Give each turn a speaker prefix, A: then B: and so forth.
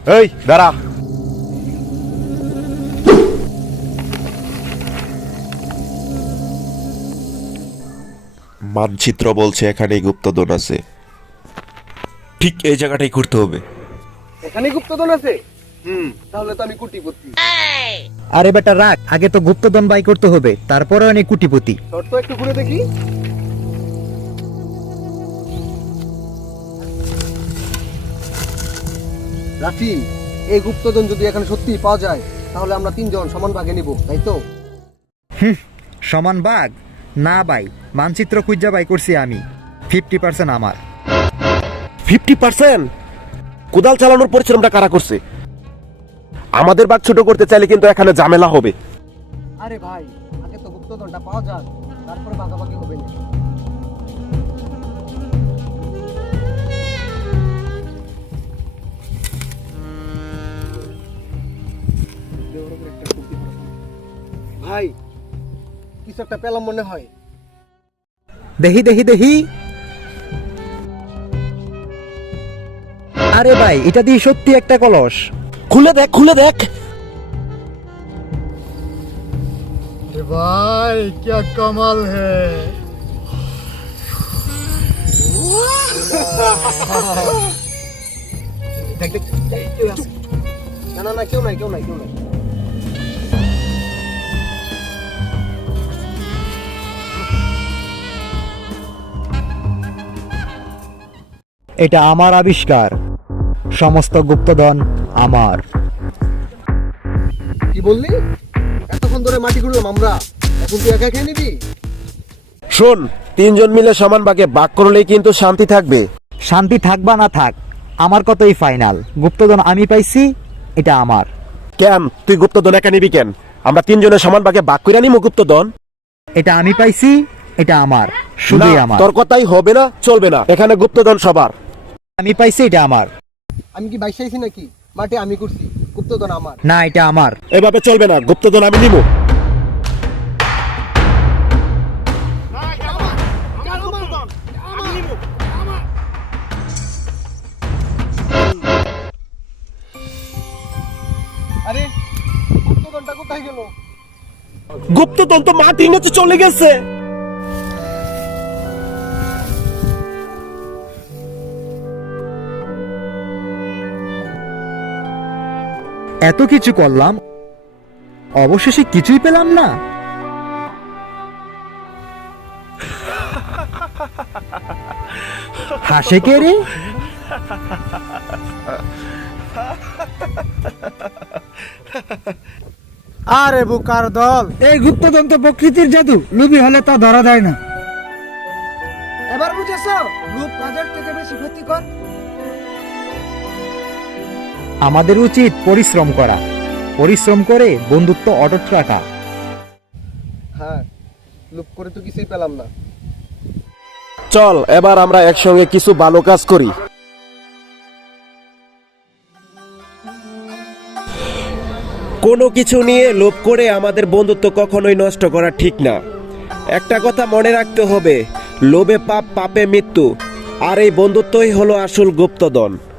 A: এই দাঁড়া। মানচিত্র বলছে এখানেই গুপ্তধন আছে, ঠিক এই জায়গাটাই করতে হবে।
B: এখানে গুপ্তধন আছে? তাহলে তো আমি কোটিপতি।
C: আরে বেটা রাখ, আগে তো গুপ্তধন বাই করতে হবে, তারপরে অনেক কোটিপতি।
B: শর্ত একটু ঘুরে দেখি। রাফি, এই গুপ্তধন যদি এখানে সত্যি পাওয়া যায় তাহলে আমরা তিনজন সমান ভাগে নিব, তাই তো?
C: সমান ভাগ না ভাই, মানচিত্র খুঁজা বাই করছি আমি, 50% আমার।
A: 50%? কোদাল চালানোর পরিশ্রমটা কারা করছে? আমাদের ভাগ ছোট করতে চাইলে কিন্তু এখানে ঝামেলা হবে।
B: আরে ভাই, আগে তো গুপ্তধনটা পাওয়া যাক, তারপরে ভাগাভাগি হবে না। ভাই, কিছু একটা পেলাম মনে হয়।
C: দেখি দেখি দেখি। আরে ভাই, এটা দিয়ে সত্যি একটা কলস।
A: খুলে দেখ, খুলে দেখ।
B: भाई क्या कमाल है। না না না, কেউ নাই, কেউ নাই, কেউ নাই।
C: এটা আমার আবিষ্কার, সমস্ত গুপ্তধন আমার।
B: কি বললি? এতক্ষণ ধরে মাটি খুঁড়লাম আমরা, এখন তুই একা খেয়ে নিবি?
A: শোন, তিনজন মিলে সমান ভাগে ভাগ করলেই কিন্তু শান্তি থাকবে।
C: শান্তি থাক বা না থাক, আমার কথাই ফাইনাল। গুপ্তধন আমি পাইছি, এটা আমার।
A: কেন তুই গুপ্তধন একা নিবি কেন? আমরা তিনজনের সমান ভাগে ভাগ করে নিব গুপ্তধন।
C: এটা আমি পাইছি, এটা আমার, শুধুই
A: না,
C: আমার।
A: তোর কথাই হবে না, চলবে না। এখানে গুপ্তধন সবার।
C: আমি পাইছি, এটা আমার।
B: আমি কি বাইশ আইছি নাকি? মাটি আমি করছি, গুপ্তধন আমার।
C: না, এটা আমার।
A: এভাবে চলবে না, গুপ্তধন আমি নিব।
B: আরে, গুপ্তধনটা কোথায় গেল?
A: গুপ্তধন তো মাটির নিচে চলে গেছে।
C: এত কিছু করলাম, অবশেষে কিছুই পেলাম না। হাসে কে রে?
B: আরে বুকার দল,
C: এই গুপ্তধন তো প্রকৃতির জাদু, লুবি হলে তা ধরা দেয় না।
B: এবার বুঝেছো? গ্রুপ কাজের থেকে বেশি ক্ষতিকর।
C: আমাদের উচিত পরিশ্রম করা, পরিশ্রম করে বন্ধুত্ব অটুট রাখা।
B: হ্যাঁ, লুপ করে তো কিছুই পেলাম না।
A: চল এবার আমরা একসঙ্গে কিছু ভালো কাজ করি। কোনো কিছু নিয়ে লোভ করে আমাদের বন্ধুত্ব কখনোই নষ্ট করা ঠিক না। একটা কথা মনে রাখতে হবে, লোভে পাপ, পাপে মৃত্যু। আর এই বন্ধুত্বই হলো আসল গুপ্তধন।